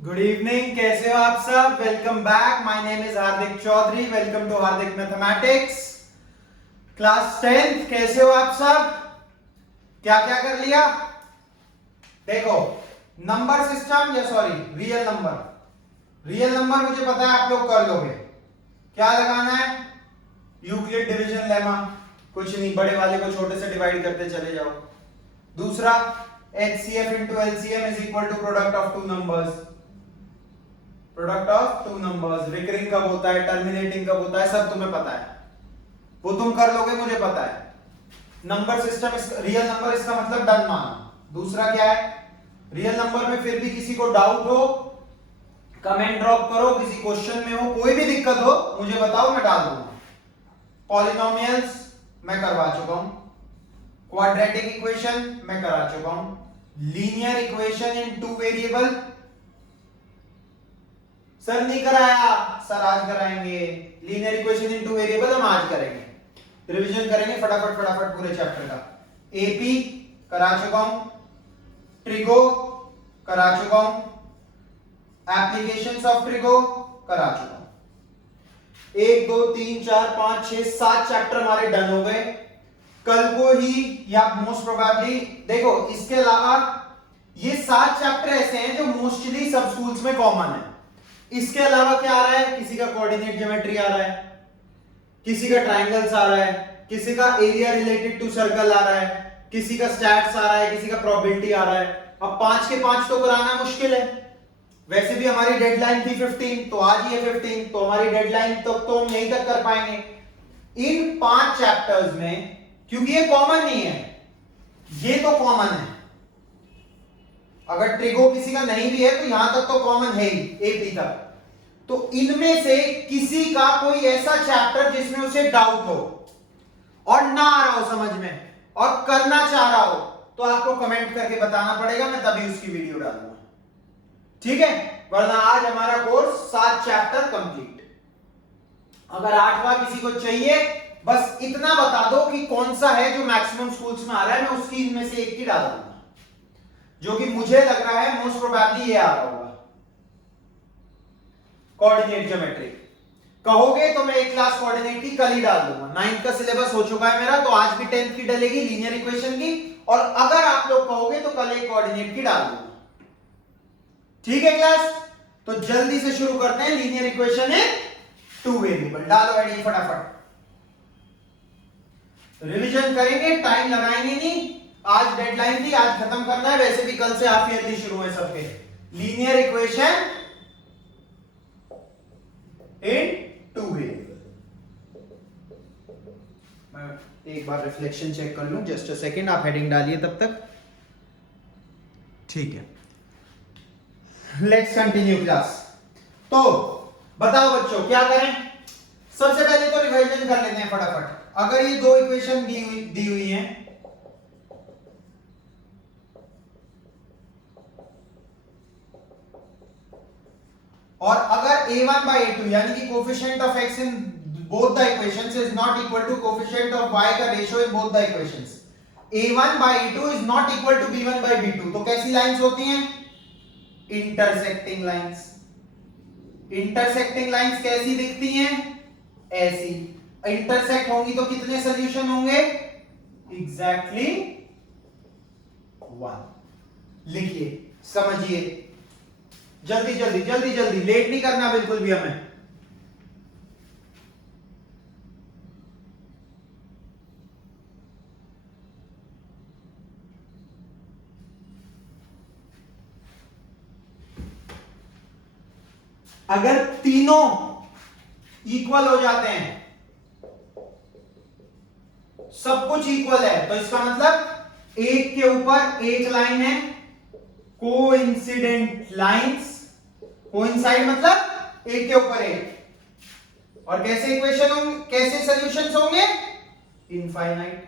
Good evening, कैसे हो आप सब। Welcome back. My name is Hardik Chaudhary. Welcome to Hardik mathematics class 10। कैसे हो आप सब, क्या क्या कर लिया। देखो, नंबर सिस्टम या सॉरी रियल नंबर मुझे पता है आप लोग कर लोगे। क्या लगाना है, यूक्लिड डिवीजन लेमा, कुछ नहीं, बड़े वाले को छोटे से डिवाइड करते चले जाओ। दूसरा, HCF into LCM is equal to product of two numbers। Product of two numbers, recurring कब होता है, टर्मिनेटिंग कब होता है, सब तुम्हें पता है, वो तुम कर लोगे, मुझे पता है। नंबर सिस्टम, रियल नंबर इसका मतलब डन मानो। दूसरा क्या है, रियल नंबर में फिर भी किसी को डाउट हो कमेंट ड्रॉप करो, किसी क्वेश्चन में हो कोई भी दिक्कत हो मुझे बताओ, मैं डाल दूंगा। पॉलिनोमियल्स मैं करवा चुका हूं, क्वाड्रेटिक इक्वेशन मैं करा चुका हूं, linear equation in two variable sir नहीं कराया, सर आज कराएंगे। Linear equation in two variable हम आज करेंगे, रिवीजन करेंगे फटाफट पूरे चैप्टर का। एपी करा चुका हूं, ट्रिगो करा चुका हूं, एप्लीकेशंस ऑफ ट्रिगो करा चुका हूं। 1 2 3 4 5 6 7 चैप्टर हमारे डन हो गए। कल को ही या मोस्ट प्रोबेबली, देखो इसके अलावा ये 7 चैप्टर ऐसे हैं जो मोस्टली सब स्कूल्स में कॉमन है। इसके अलावा क्या आ रहा है, किसी का कोऑर्डिनेट ज्योमेट्री आ रहा है, किसी का ट्रायंगल्स आ रहा है, किसी का एरिया रिलेटेड टू सर्कल आ रहा है, किसी का स्टैट्स आ रहा है, किसी का प्रोबेबिलिटी आ रहा है। अब 5 के 5 तो कराना मुश्किल है। वैसे भी हमारी डेडलाइन थी 15, तो आज ही है 15, तो हमारी डेडलाइन तो हम यहीं तक कर पाएंगे इन 5 चैप्टर्स में, क्योंकि ये कॉमन नहीं है, ये तो कॉमन है। अगर ट्रिगो किसी का नहीं भी है तो यहां तक तो कॉमन है ही, एपी तक। तो इनमें से किसी का कोई ऐसा चैप्टर जिसमें उसे डाउट हो और ना आ रहा हो समझ में और करना चाह रहा हो, तो आपको कमेंट करके बताना पड़ेगा, मैं तभी उसकी वीडियो डालूंगा, ठीक है। वरना आज हमारा कोर्स 7 चैप्टर कंप्लीट। अगर 8वां किसी को चाहिए, बस इतना बता दो कि कौन सा है जो मैक्सिमम स्कूल्स में आ रहा है, मैं उसकी इनमें से एक की डाल दूंगा। जो कि मुझे लग रहा है मोस्ट प्रोबेबली ये आ रहा होगा, कोऑर्डिनेट ज्योमेट्री। कहोगे तो मैं एक क्लास कोऑर्डिनेट की कल ही डाल दूंगा। 9th का सिलेबस हो चुका है मेरा, तो आज भी 10th की डलेगी लीनियर इक्वेशन की, और अगर आप लोग कहोगे तो कल एक कोऑर्डिनेट की डाल दूंगा, ठीक है क्लास। तो जल्दी से शुरू करते हैं, linear equation in two variable. डालो आईडी फटाफट, रिवीजन करेंगे, टाइम लगाएंगे नहीं। आज डेडलाइन थी, आज खत्म करना है, वैसे भी कल से हाफ ईयरली शुरू है सबके। Linear equation in two variable. मैं एक बार रिफ्लेक्शन चेक कर लूं, जस्ट अ सेकेंड, आप हेडिंग डालिए तब तक, ठीक है। Let's continue class. तो बताओ बच्चों क्या करें। सबसे पहले तो रिवीजन कर लेते हैं फटाफट। अगर ये दो इक्वेशन दी हुई हैं, और अगर a1 by a2 यानी कि coefficient of x in both the equations is not equal to coefficient of y का ratio in both the equations, a1 by a2 is not equal to b1 by b2, तो कैसी lines होती हैं, intersecting lines. Intersecting lines कैसी दिखती हैं, ऐसी। Intersect होंगी तो कितने सॉल्यूशन होंगे, एग्जैक्टली 1। लिखिए, समझिए, जल्दी जल्दी जल्दी जल्दी, लेट नहीं करना बिल्कुल भी हमें। अगर तीनों इक्वल हो जाते हैं, सब कुछ इक्वल है, तो इसका मतलब एक के ऊपर एक लाइन है, कोइंसिडेंट लाइंस। कोइंसाइड मतलब एक के ऊपर एक। और कैसे इक्वेशन होंगे, कैसे सॉल्यूशंस होंगे, इनफाइनाइट।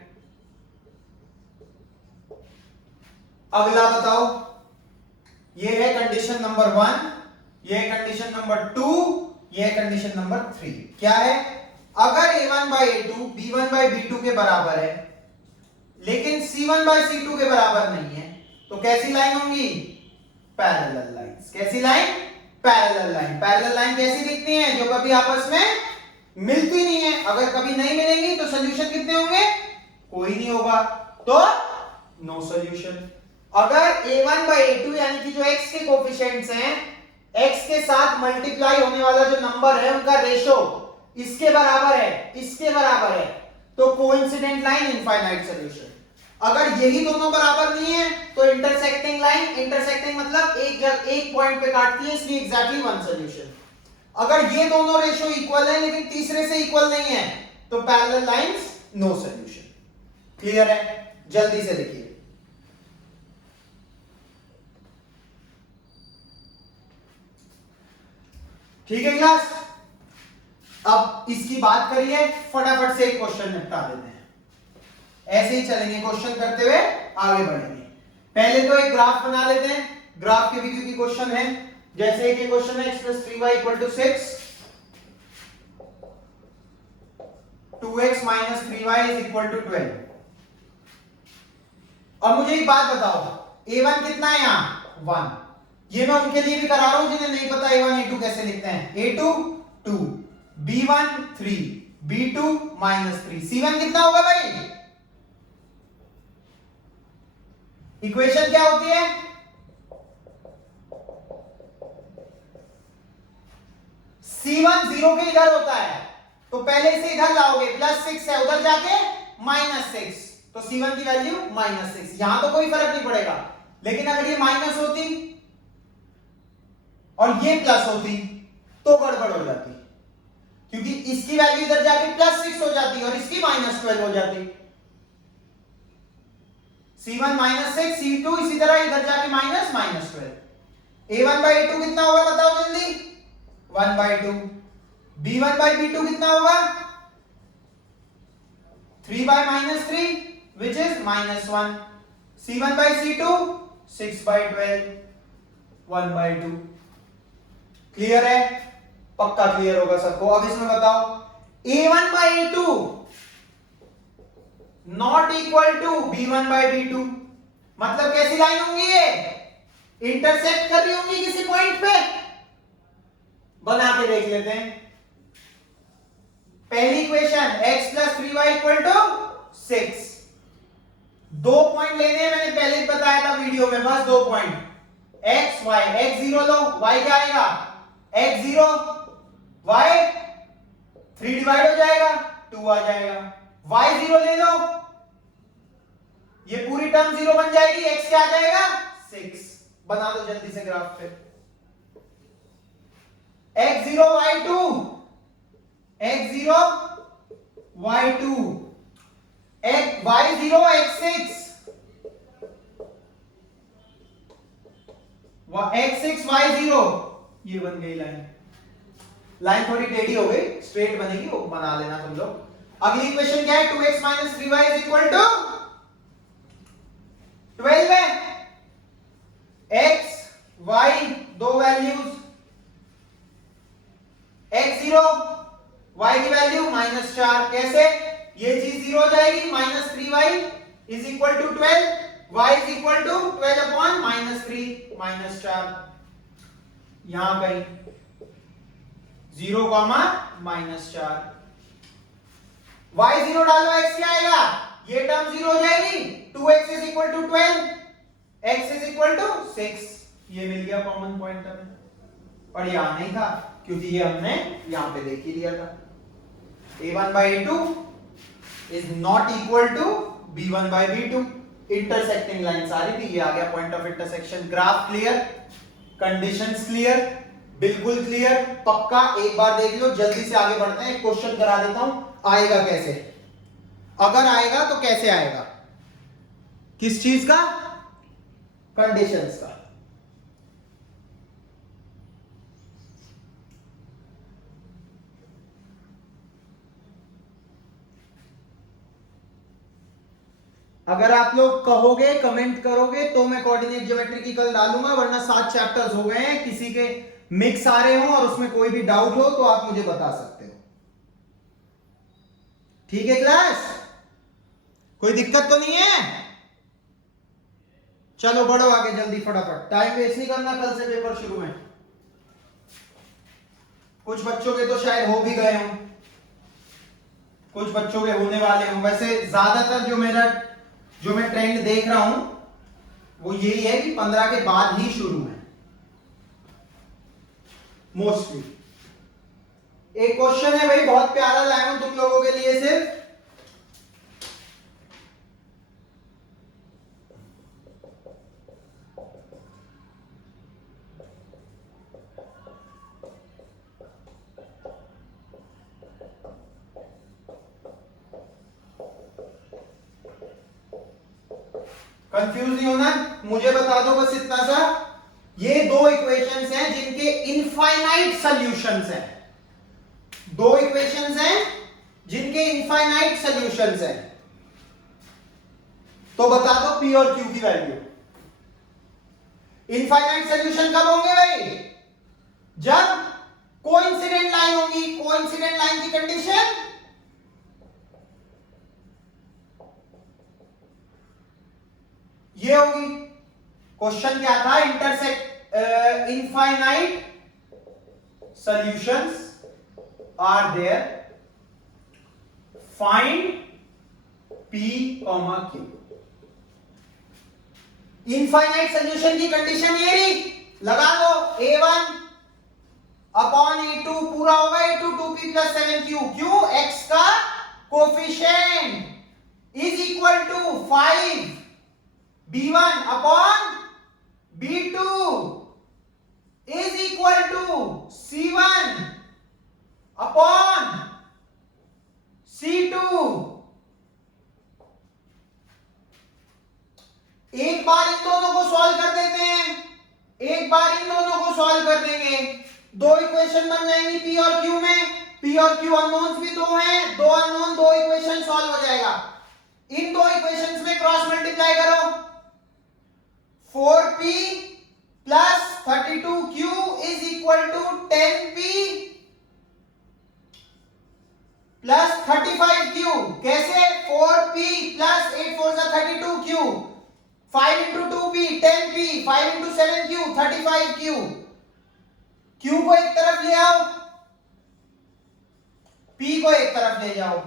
अगला बताओ, ये है कंडीशन नंबर 1, ये है कंडीशन नंबर 2, ये है कंडीशन नंबर 3। क्या है, अगर a1 by a2 b1 by b2 के बराबर है, लेकिन c1 by c2 के बराबर नहीं है, तो कैसी लाइन होंगी, पैरेलल लाइंस। कैसी line? Parallel line. Parallel line कैसी दिखती है? जो कभी आपस में मिलती नहीं है। अगर कभी नहीं मिलेंगी तो सॉल्यूशन कितने होंगे? कोई नहीं होगा, तो नो सॉल्यूशन। अगर a1 by a2 यानी कि जो x के कोफिशिएंट्स हैं, x के साथ मल्टीप्लाई होने वाला जो नंबर है उनका रेशो इसके बराबर है, इसके बराबर है, तो कोइंसिडेंट लाइन इनफाइनाइट सॉल्यूशन। अगर यही दोनों बराबर नहीं है तो इंटरसेक्टिंग लाइन, इंटरसेक्टिंग मतलब एक पॉइंट पे काटती है, इसलिए एग्जैक्टली वन सॉल्यूशन। अगर ये दोनों रेशो इक्वल है लेकिन तीसरे से इक्वल नहीं है तो parallel lines no solution. Clear है? जल्दी से लिखिए। ठीक है क्लास? अब इसकी बात करिए, फटाफट से एक क्वेश्चन निपटा देते हैं। ऐसे ही चलेंगे, क्वेश्चन करते हुए आगे बढ़ेंगे। पहले तो एक ग्राफ बना लेते हैं। ग्राफ के भी क्योंकि क्वेश्चन है, जैसे कि क्वेश्चन है x + 3y = 6, 2x - 3y = 12। अब मुझे एक बात बताओ, a1 कितना है यहां? 1। ये मैं उनके लिए भी करा रहा हूं जिन्हें नहीं पता a1 a2 कैसे लिखते हैं। a2 2, b1 3, b2 -3, c1 कितना होगा भाई? इक्वेशन क्या होती है? c1 0 के इधर होता है तो पहले इसे इधर लाओगे, +6 है, उधर जाके -6, तो c1 की वैल्यू -6। यहां तो कोई फर्क नहीं पड़ेगा, लेकिन अगर ये माइनस होती और ये प्लस होती तो गड़बड़ हो जाती, क्योंकि इसकी वैल्यू इधर जाके +6 हो जाती और इसकी -12 हो जाती। c1 -6, c2 इसी तरह इधर जाके -12। a1 by a2 कितना होगा बताओ जल्दी? 1/2। b1 by b2 कितना होगा? 3 by -3 which is -1। c1 by c2 6/12, 1/2। Clear है? पक्का क्लियर होगा सबको। अब इसमें बताओ, a1 by a2 not equal to b1 by b2, मतलब कैसी लाइन होंगी ये? इंटरसेक्ट कर रही होंगी किसी पॉइंट पे। बना के देख लेते हैं। पहली इक्वेशन x + 3y = 6। 2 पॉइंट लेने हैं, मैंने पहले ही बताया था वीडियो में, बस 2 पॉइंट, x y। x0 लो, y क्या आएगा? x0, y 3 डिवाइड हो जाएगा, 2 आ जाएगा। y0 ले लो, ये पूरी टर्म 0 बन जाएगी, x क्या आ जाएगा? 6। बना दो जल्दी से ग्राफ पे। x0 y2, x0 y2, y0 x6, x6 y0, ये बन गई लाइन। लाइन थोड़ी टेढ़ी हो गई, स्ट्रेट बनेगी, वो बना लेना तुम लोग। अगली इक्वेशन क्या है? 2x - 3y = 12 है। x y दो वैल्यूज, x0 y की वैल्यू -4। कैसे? ये चीज 0 हो जाएगी, -3y = 12, y = 12/-3 -4। यहां कहीं 0, -4। y0 डालो, x क्या आएगा? ये टर्म 0 हो जाएगी, 2x = 12, x = 6। ये मिल गया कॉमन पॉइंट हमें, और यहां नहीं था क्योंकि ये हमने यहां पे देख ही लिया था। a1 by a2 is not equal to b1 by b2। Intersecting line सारी थी, ये आ गया point of intersection. Graph clear, conditions clear, बिल्कुल क्लियर, पक्का। एक बार देख लो, जल्दी से आगे बढ़ते हैं। क्वेश्चन करा देता हूं, आएगा कैसे? अगर आएगा तो कैसे आएगा? किस चीज का? कंडीशंस का। अगर आप लोग कहोगे, कमेंट करोगे तो मैं कोऑर्डिनेट ज्योमेट्री की कल डालूंगा, वरना 7 चैप्टर्स हो गए हैं। किसी के मिक्स आ रहे हो और उसमें कोई भी डाउट हो तो आप मुझे बता सकते हो। ठीक है क्लास? कोई दिक्कत तो नहीं है? चलो बढ़ो आगे जल्दी फटाफट, टाइम वेस्ट नहीं करना, कल से पेपर शुरू है। कुछ बच्चों के तो शायद हो भी गए हों, कुछ बच्चों के होने वाले हों। वैसे ज्यादातर जो मैं ट्रेंड देख रहा हूं वो यही है कि 15 के बाद ही शुरू है मोस्टली। एक क्वेश्चन है भाई, बहुत प्यारा लाया हूं तुम लोगों के लिए सिर्फ। कंफ्यूज नहीं होना, मुझे बता दो बस इतना सा। ये दो इक्वेशंस हैं जिनके इनफाइनाइट सॉल्यूशंस हैं, दो इक्वेशंस हैं जिनके इनफाइनाइट सॉल्यूशंस हैं। तो बता दो पी और क्यू की वैल्यू। इनफाइनाइट सॉल्यूशन कब होंगे भाई? जब कोइंसिडेंट लाइन होगी। कोइंसिडेंट लाइन की कंडीशन ये होगी। क्वेश्चन क्या था? Intersect infinite solutions are there, find P, Q। Infinite solution की कंडीशन ये रही, लगा दो A1 अपॉन A2 पूरा होगा A2 2P प्लस 7Q। क्यों? X का coefficient is equal to 5 B1 upon B2 is equal to C1 upon C2। एक बार इन दोनों को सॉल्व कर देते हैं, एक बार इन दोनों को सॉल्व कर देंगे, दो इक्वेशन बन जाएंगी P और Q में। P और Q अननोन्स भी दो हैं, दो अननोन दो इक्वेशन सॉल्व हो जाएगा। इन दो इक्वेशंस में क्रॉस मल्टीप्लाई करो, 4P plus 32Q is equal to 10P plus 35Q। कैसे? 4P plus 8 4 32Q, 5 into 2P 10P, 5 into 7Q 35Q। Q को एक तरफ ले आओ, P को एक तरफ ले जाओ।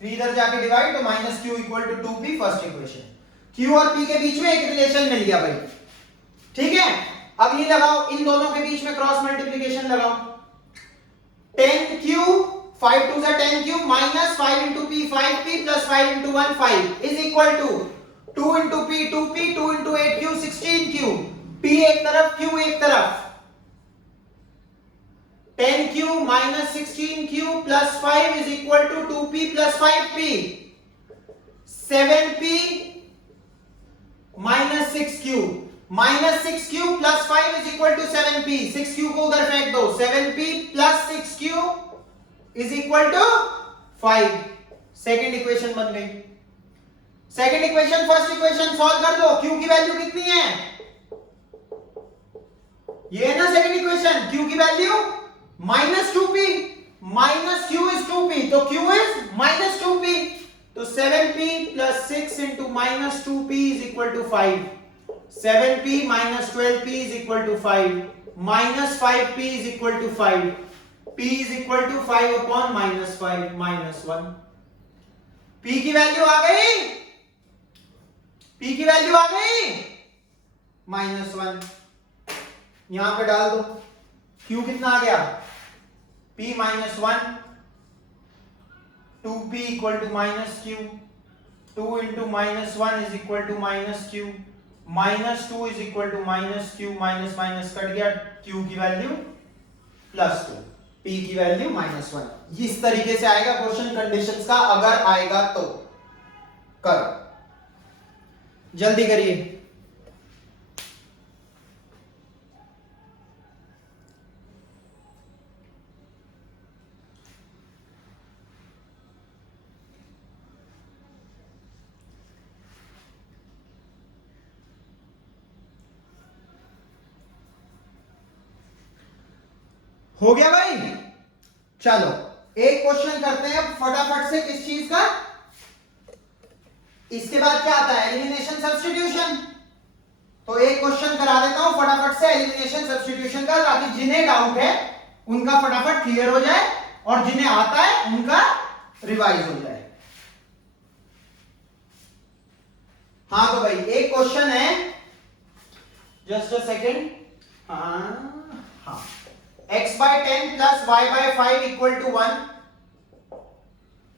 3 इधर जाके डिवाइड, तो minus Q equal to 2P first equation. Q और P के बीच में एक रिलेशन मिल गया भाई, ठीक है। अब ये लगाओ, इन दोनों के बीच में क्रॉस मल्टीप्लिकेशन लगाओ। 10Q 5 2 10Q minus 5 into P 5P plus 5 into 1 5 is equal to 2 into P 2P 2 into 8Q 16Q। P एक तरफ Q एक तरफ, 10Q minus 16Q plus 5 is equal to 2P plus 5P। 7P minus 6Q, minus 6Q plus 5 is equal to 7P। 6Q को उधर फेंक दो, 7P plus 6Q is equal to 5। Second equation बन गई। Second equation first equation solve कर दो। Q की value कितनी है? ये है ना सेकेंड इक्वेशन। Q की value minus 2P, minus Q is 2P, तो Q इज माइनस 2P। तो 7P plus 6 into minus 2P is equal to 5। 7P minus 12P is equal to 5, minus 5P is equal to 5। P is equal to 5 upon minus 5 minus 1। P की value आ गई, P की value आ गई minus 1। यहां पे डाल दो, Q कितना आ गया? P minus 1, 2P equal to minus Q, 2 into minus 1 is equal to minus Q, minus 2 is equal to minus Q, minus minus cut गया, Q की वैल्यू प्लस 2, P की वैल्यू माइनस 1। इस तरीके से आएगा क्वेश्चन कंडीशंस का, अगर आएगा तो। करो जल्दी करिए। हो गया भाई? चलो एक क्वेश्चन करते हैं फटाफट से किस चीज का, इसके बाद क्या आता है एलिमिनेशन सब्स्टिट्यूशन। तो एक क्वेश्चन करा देता हूं फटाफट से एलिमिनेशन सब्स्टिट्यूशन का, ताकि जिन्हें डाउट है उनका फटाफट क्लियर हो जाए और जिन्हें आता है उनका रिवाइज हो जाए। हाँ तो भाई एक क्वेश्चन है, जस्ट अ सेकेंड। हाँ x by 10 plus y by 5 equal to 1,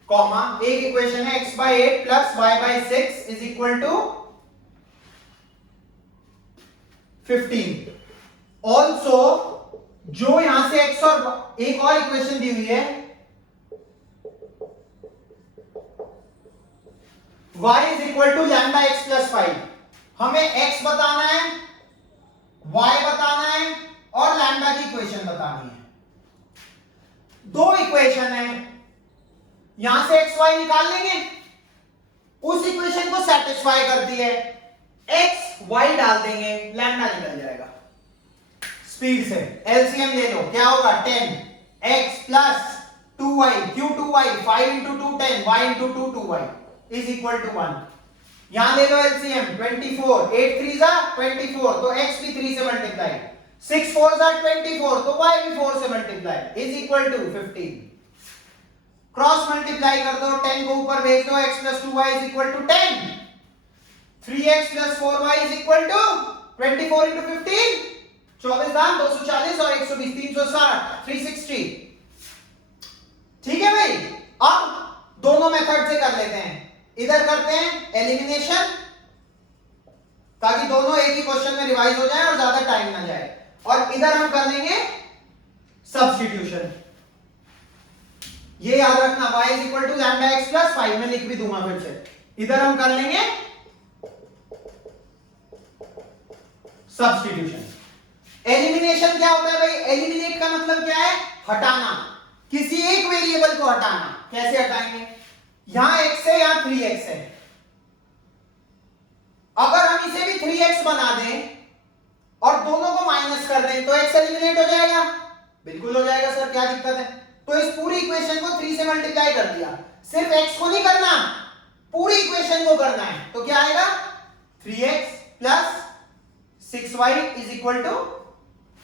comma एक इक्वेशन है x by 8 plus y by 6 is equal to 15। Also जो यहां से x और एक और इक्वेशन दी हुई है y is equal to lambda x plus 5, हमें x बताना है, y बताना है और लैम्डा की इक्वेशन बतानी है। दो इक्वेशन है, यहां से x y निकाल लेंगे, उस इक्वेशन को सेटिस्फाई करती है, x y डाल देंगे, लैम्डा निकल जाएगा। स्पीड से एलसीएम ले लो, क्या होगा 10x प्लस 2y, क्यों 2y 5 into 2 10, y into 2 2y is equal to 1। यहां ले लो एलसीएम 24, 8 3 जा 24, तो x भी 3 से मल्टीप्लाई, 6 4 जा 24, तो y भी 4 से multiply is equal to 15। Cross multiply कर दो, 10 को ऊपर भेज दो, x plus 2y is equal to 10, 3x plus 4y is equal to 24 into 15, 24 दाम 240 और 120 360 360। ठीक है भाई, अब दोनों मेथड से कर लेते हैं। इधर करते हैं एलिमिनेशन, ताकि दोनों एक ही क्वेश्चन में रिवाइज हो जाए और ज्यादा टाइम ना जाए, और इधर हम कर लेंगे सब्स्टिट्यूशन। ये याद रखना y is equal to lambda x plus 5, में लिख भी दूंगा फिर से। इधर हम कर लेंगे सब्स्टिट्यूशन। एलिमिनेशन क्या होता है भाई, एलिमिनेट का मतलब क्या है, हटाना, किसी एक वेरिएबल को हटाना। कैसे हटाएंगे, यहां x है, यहां 3x है, अगर हम इसे भी 3x बना दें और दोनों को माइनस कर दें तो x एलिमिनेट हो जाएगा। बिल्कुल हो जाएगा सर, क्या दिक्कत है। तो इस पूरी इक्वेशन को 3 से मल्टीप्लाई कर दिया, सिर्फ x को नहीं करना, पूरी इक्वेशन को करना है। तो क्या आएगा 3x plus 6y is equal to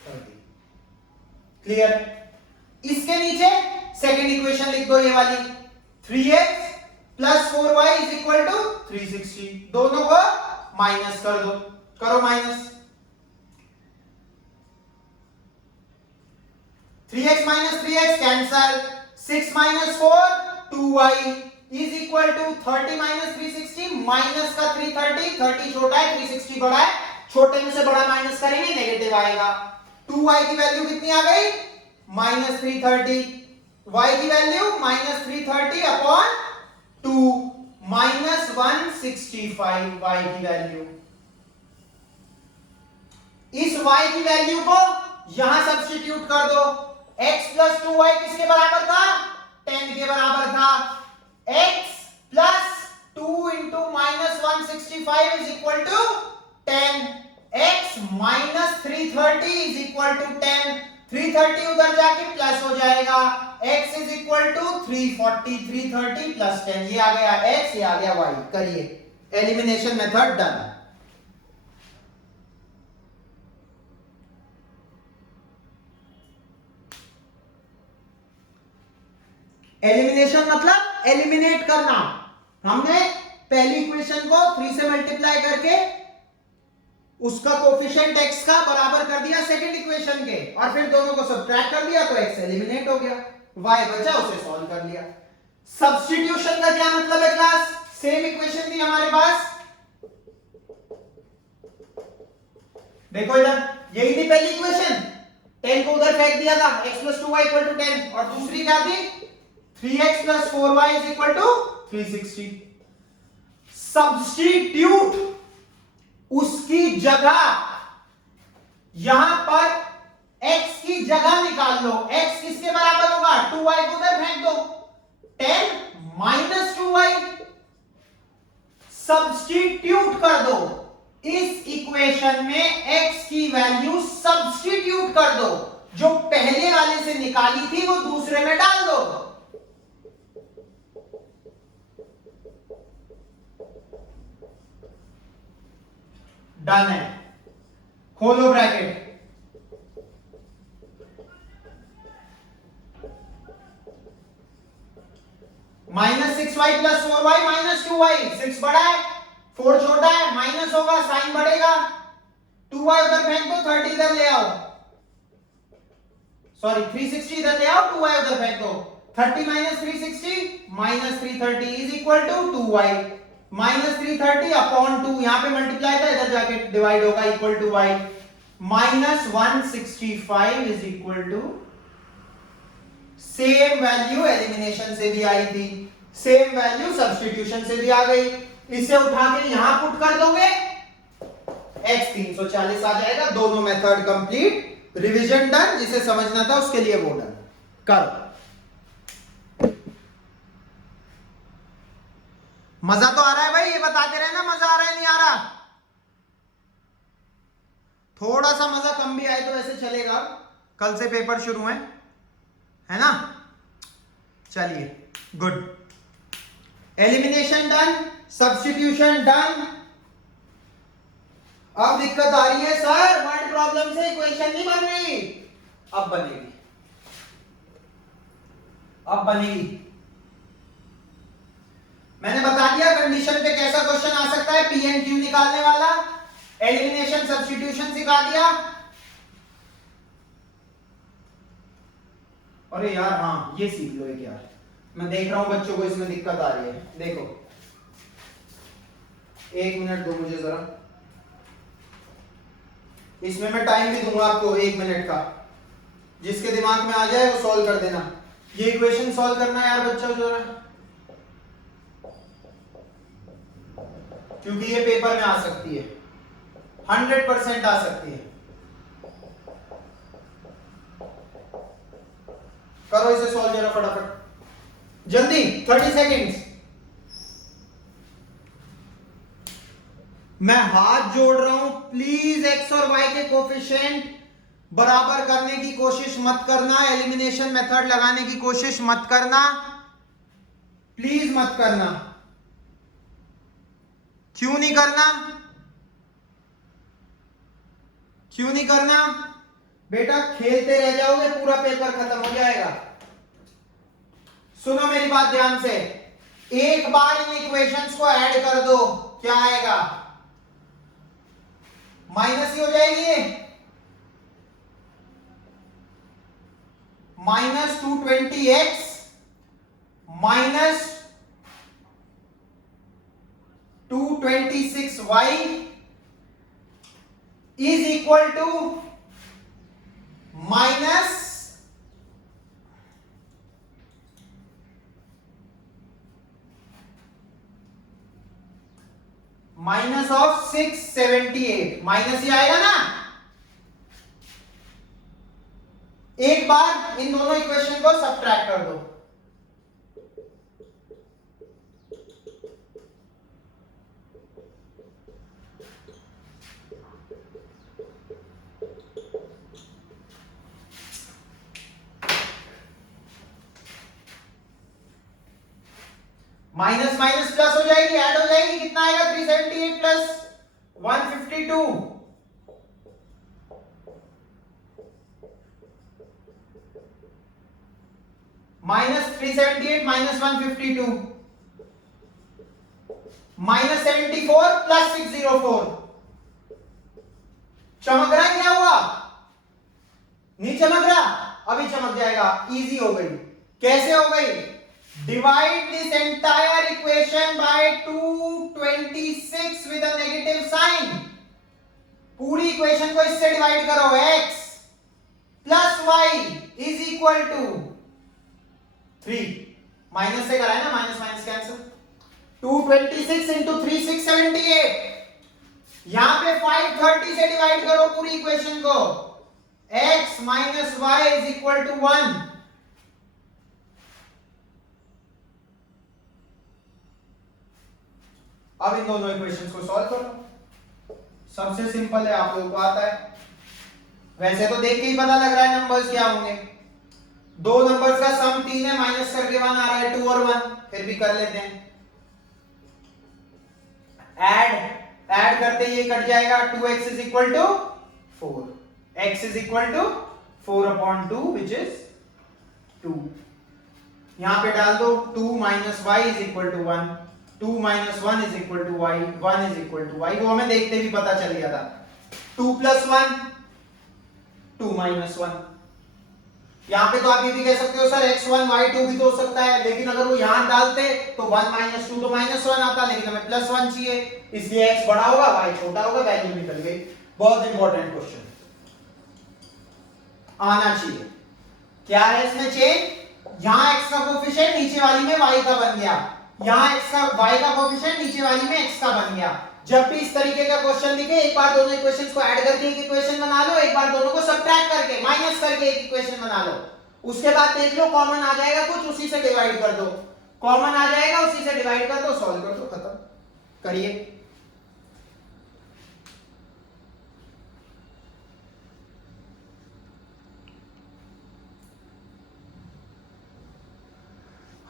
30। Clear. इसके नीचे सेकेंड इक्वेशन लिख दो, ये वाली 3x plus 4y is equal to 360, दोनों को माइनस कर दो, करो minus. 3x minus 3x cancel, 6 minus 4 2y is equal to 30 minus 360, minus का 330, 30 छोटा है 360 बड़ा है, छोटे में से बड़ा माइनस करेंगे नेगेटिव आएगा। 2y की वैल्यू कितनी आ गई माइनस 330, y की value minus 330 upon 2 minus 165 y की वैल्यू। इस y की वैल्यू को यहां सब्स्टिट्यूट कर दो, x प्लस 2y किसके बराबर था 10 के बराबर था, x plus 2 into minus 165 is equal to 10, x minus 330 is equal to 10, 330 उधर जाके प्लस हो जाएगा, x is equal to 340, 330 plus 10, ये आ गया x, ये आ गया y। करिए एलिमिनेशन मेथड डन। एलिमिनेशन मतलब एलिमिनेट करना। हमने पहली इक्वेशन को 3 से मल्टीप्लाई करके उसका कोफिशिएंट x का बराबर कर दिया सेकंड इक्वेशन के, और फिर दोनों को सब्ट्रैक्ट कर दिया तो x एलिमिनेट हो गया, y बचा उसे सॉल्व कर लिया। सब्स्टिट्यूशन का क्या मतलब है क्लास, सेम इक्वेशन थी हमारे पास, देखो इधर यही थी पहली इक्वेशन, 10 को उधर फेंक दिया था, x plus 2y equal to 10, और दूसरी क्या थी 3x plus 4y is equal to 360। Substitute, उसकी जगह यहां पर x की जगह निकाल लो, x किसके बराबर होगा 2y को उधर फेंक दो, 10 माइनस 2y, सब्स्टिट्यूट कर दो, इस इक्वेशन में x की वैल्यू सब्स्टिट्यूट कर दो, जो पहले वाले से निकाली थी वो दूसरे में डाल दो, डन है, खोलो ब्रैकेट। -6y + 4y - 2y, 6 बड़ा है 4 छोटा है, माइनस होगा साइन बढ़ेगा, 2y उधर फेंक दो, 30 इधर ले आओ, सॉरी 360 इधर ले आओ, 2y उधर फेंक दो, 30 - 360 -330 is equal to 2y, -330 upon 2, यहां पे मल्टीप्लाई था, इधर जाके डिवाइड होगा, equal to y, -165 is equal to, same value elimination से भी आई थी, सेम वैल्यू सब्स्टिट्यूशन से भी आ गई, इसे उठा के यहां पुट कर दोगे, x 340 आ जाएगा। दोनों मेथड कंप्लीट, रिवीजन डन, जिसे समझना था उसके लिए वो डन। करो, मजा तो आ रहा है भाई, ये बताते रहे ना, मजा आ रहा है नहीं आ रहा, थोड़ा सा मजा कम भी आए तो ऐसे चलेगा, कल से पेपर शुरू है ना। चलिए good, elimination done, substitution done. अब दिक्कत आ रही है सर, वर्ड प्रॉब्लम से इक्वेशन नहीं बन रही, अब बनेगी, अब बनेगी। मैंने बता दिया कंडीशन पे कैसा क्वेश्चन आ सकता है, पी एंड क्यू निकालने वाला, एलिमिनेशन सब्स्टिट्यूशन सिखा दिया। अरे यार हाँ, ये सीख लो एक यार, मैं देख रहा हूं बच्चों को इसमें दिक्कत आ रही है। देखो 1 मिनट दो मुझे जरा, इसमें मैं टाइम भी दूंगा आपको 1 मिनट का, जिसके दिमाग में आ जाए वो सॉल्व कर देना। ये इक्वेशन सॉल्व करना है यार बच्चों जरा, क्योंकि ये पेपर में आ सकती है, 100% आ सकती है। करो इसे सॉल्व जरा फटाफट, जल्दी, 30 सेकेंड्स। मैं हाथ जोड़ रहा हूं, प्लीज x और y के कोफिशिएंट बराबर करने की कोशिश मत करना, एलिमिनेशन मेथड लगाने की कोशिश मत करना, प्लीज मत करना। क्यों नहीं करना, क्यों नहीं करना बेटा, खेलते रह जाओगे, पूरा पेपर खत्म हो जाएगा। सुनो मेरी बात ध्यान से, एक बार इन इक्वेशंस को ऐड कर दो, क्या आएगा, माइनस ही हो जाएगी ये, -220x -226y is equal to minus of 678, minus ही आएगा ना। एक बार इन दोनों इक्वेशन को सब्ट्रैक्ट कर दो, माइनस माइनस प्लस हो जाएगी, ऐड हो जाएगी, कितना आएगा, 378 प्लस 152, -378 -152, -74 प्लस 604। चमक रहा है, क्या हुआ, नहीं चमक रहा, अभी चमक जाएगा, इजी हो गई। कैसे हो गई, divide this entire equation by 226 with a negative sign, पूरी इक्वेशन को इससे डिवाइड करो, x plus y is equal to 3, minus से करा है ना, माइनस माइनस कैंसिल, 226 इंटू 3 678, यहां पे 530 से डिवाइड करो पूरी इक्वेशन को, x minus y is equal to 1। अब इन दोनों इक्वेशंस को सॉल्व करो, सबसे सिंपल है, आप लोगों को आता है। वैसे तो देख के ही पता लग रहा है नंबर्स क्या होंगे, दो नंबर्स का सम 3 है, माइनस करके 1 आ रहा है, 2 और 1, फिर भी कर लेते हैं। ऐड ऐड करते ही ये कट जाएगा, 2x is equal to 4, x is equal to 4/2 which is 2। यहां पे डाल दो 2 minus y is equal to 1, 2 minus 1 is equal to y, 1 is equal to y, वो हमें देखते भी पता चल गया था। 2 प्लस 1 2 माइनस 1। यहां पे तो आप ये भी कह सकते हो सर x1 y2 भी तो हो सकता है, लेकिन अगर वो यहां डालते तो 1 माइनस 2 तो माइनस 1 आता, लेकिन हमें प्लस 1 चाहिए, इसलिए x बड़ा होगा y छोटा होगा, वैल्यू निकल गई। बहुत इंपॉर्टेंट क्वेश्चन आना चाहिए। क्या है इसमें चेंज? यहां x का कोफिशिएंट नीचे वाली में y का बन गया, यहां x का y का कोफिशिएंट नीचे वाली में x का बन गया। जब भी इस तरीके का क्वेश्चन दिखे, एक बार दोनों इक्वेशंस को ऐड करके एक इक्वेशन बना लो, एक बार दोनों को सब्ट्रैक्ट करके माइनस करके एक इक्वेशन बना लो, उसके बाद देख लो कॉमन आ जाएगा कुछ, उसी से डिवाइड कर दो, कॉमन आ जाएगा उसी से डिवाइड कर दो, सॉल्व कर दो, खत्म। करिए।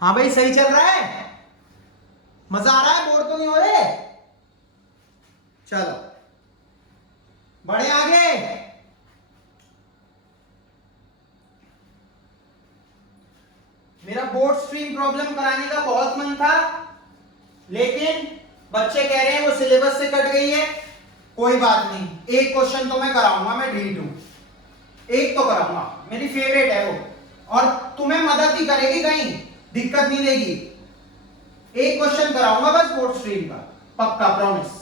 हाँ भाई सही चल रहा है, मजा आ रहा है, बोर तो नहीं हो रहे? चलो बढ़े आगे। मेरा बोर्ड स्ट्रीम प्रॉब्लम कराने का बहुत मन था, लेकिन बच्चे कह रहे हैं वो सिलेबस से कट गई है। कोई बात नहीं, एक क्वेश्चन तो मैं कराऊंगा, मैं ढीठ हूं, एक तो कराऊंगा, मेरी फेवरेट है वो, और तुम्हें मदद ही करेगी, कहीं दिक्कत नहीं देगी। एक क्वेश्चन कराऊंगा बस बोर्ड स्ट्रीम का, पक्का प्रॉमिस।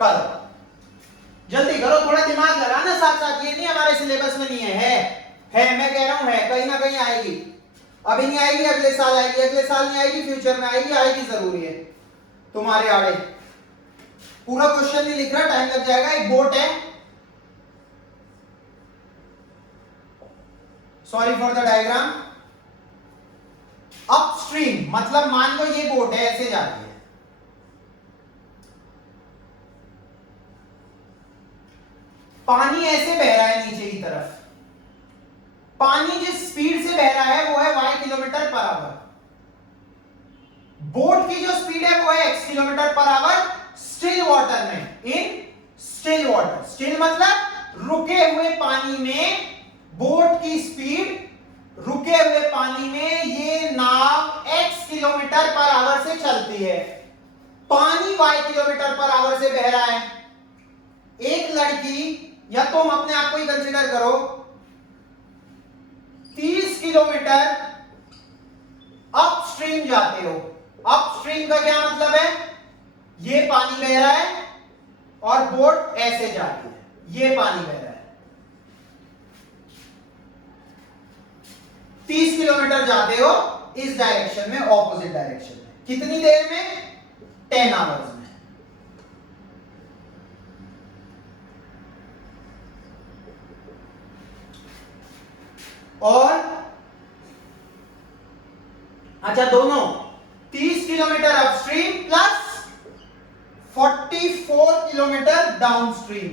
करो जल्दी करो, थोड़ा दिमाग लगाना साथ साथ, ये नहीं हमारे सिलेबस में नहीं है, मैं कह रहा हूं है, कहीं ना कहीं आएगी। अभी नहीं आएगी, अगले साल आएगी, अगले साल नहीं आएगी, फ्यूचर में आएगी, आएगी जरूरी है तुम्हारे आगे। पूरा क्वेश्चन नहीं लिख रहा, टाइम लग जाएगा। एक बोट है, sorry for the diagram, upstream मतलब मान लो ये बोट है, ऐसे जा रही है, पानी ऐसे बह रहा है नीचे की तरफ, पानी जिस स्पीड से बह रहा है वो है y kilometre per our, boat की जो स्पीड है वो है x kilometre per our still water में, इन स्टिल वाटर। स्टिल मतलब रुके हुए पानी में बोट की स्पीड, रुके हुए पानी में ये नाव x किलोमीटर पर आवर से चलती है, पानी y किलोमीटर पर आवर से बह रहा है। एक लड़की, या तुम अपने आप को ही कंसीडर करो, 30 किलोमीटर अपस्ट्रीम जाते हो। अपस्ट्रीम का क्या मतलब है? ये पानी बह रहा है और बोट ऐसे जा रही है, ये पानी बह रहा है, 30 किलोमीटर जाते हो इस डायरेक्शन में, ऑपोजिट डायरेक्शन में, कितनी देर में? 10 आवर्स में। और अच्छा, दोनों 30 kilometre upstream plus 44 kilometre downstream.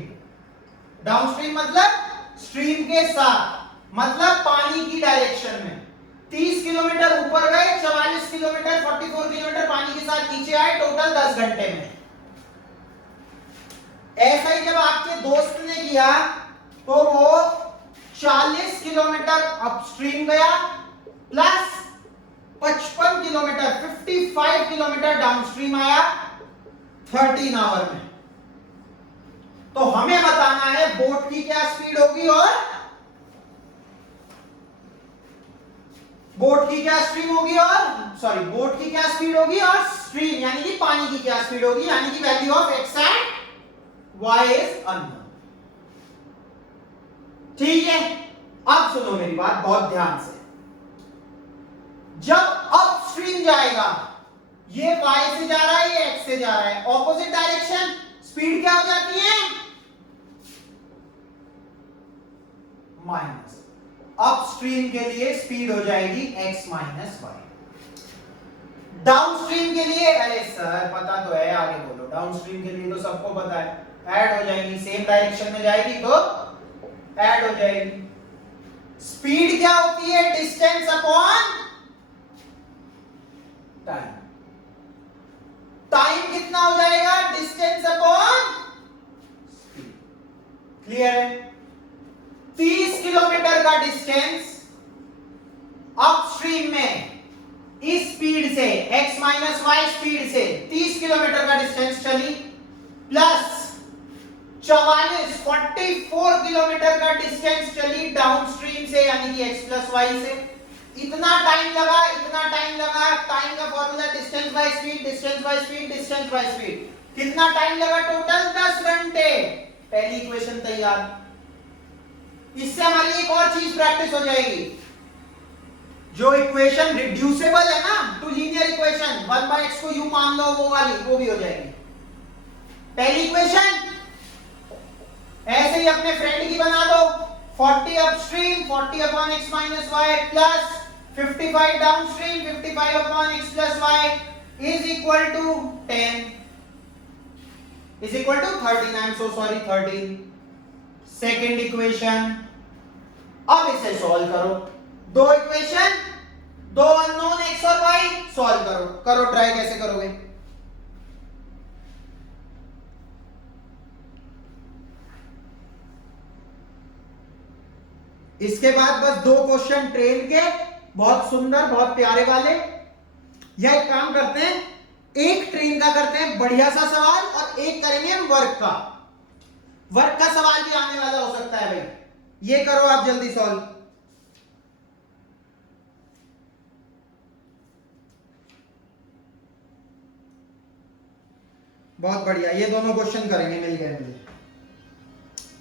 Downstream मतलब स्ट्रीम के साथ, मतलब पानी की डायरेक्शन में। 30 किलोमीटर ऊपर गए, 44 किलोमीटर, 44 किलोमीटर पानी के साथ नीचे आए, टोटल 10 घंटे में। ऐसा ही जब आपके दोस्त ने किया तो वो 40 किलोमीटर अपस्ट्रीम गया प्लस 55 किलोमीटर, 55 किलोमीटर डाउनस्ट्रीम आया 13 आवर में। तो हमें बताना है बोट की क्या स्पीड होगी और बोट की क्या स्ट्रीम होगी, और सॉरी बोट की क्या स्पीड होगी और स्ट्रीम यानी कि पानी की क्या स्पीड होगी, यानी कि value of x and y is unknown. ठीक है, अब सुनो मेरी बात बहुत ध्यान से। जब अपस्ट्रीम जाएगा, ये y से जा रहा है, ये x से जा रहा है, ऑपोजिट डायरेक्शन, स्पीड क्या हो जाती है? माइनस। अपस्ट्रीम के लिए स्पीड हो जाएगी x माइनस वाई। डाउनस्ट्रीम के लिए, अरे सर पता तो है, आगे बोलो। डाउनस्ट्रीम के लिए तो सबको पता है, ऐड हो जाएगी, सेम डायरेक्शन में जाएगी तो ऐड हो जाएगी। स्पीड क्या होती है? Distance upon time. टाइम कितना हो जाएगा? डिस्टेंस अपॉन क्लियर है? 30 किलोमीटर का डिस्टेंस अपस्ट्रीम में इस स्पीड से x माइनस वाई स्पीड से 30 किलोमीटर का डिस्टेंस चली, प्लस 44 किलोमीटर का डिस्टेंस चली डाउनस्ट्रीम से, यानी कि x प्लस वाई से। इतना टाइम लगा, टाइम का formula distance by speed, distance by speed, distance by speed. कितना टाइम लगा? टोटल 10 घंटे। पहली इक्वेशन तैयार। इससे हमारी एक और चीज प्रैक्टिस हो जाएगी, जो इक्वेशन रिड्यूसेबल है ना टू लीनियर इक्वेशन, 1/x को u मान लो, वो वाली वो भी हो जाएगी। पहली इक्वेशन ऐसे ही अपने फ्रेंड की बना दो, 40 upstream 40 upon x minus y plus 55 downstream 55 upon x plus y is equal to 10 is equal to 13। I am so sorry, 13। Second equation. अब इसे सॉल्व करो, दो इक्वेशन, दो अननोन x और y, सॉल्व करो ट्राई। कैसे करोगे? इसके बाद बस दो क्वेश्चन ट्रेन के, बहुत सुंदर, बहुत प्यारे वाले। या एक काम करते हैं, एक ट्रेन का करते हैं बढ़िया सा सवाल, और एक करेंगे वर्क का। वर्क का सवाल भी आने वाला हो सकता है भाई। ये करो आप जल्दी सॉल्व। बहुत बढ़िया, ये दोनों क्वेश्चन करेंगे, मिल गए मुझे।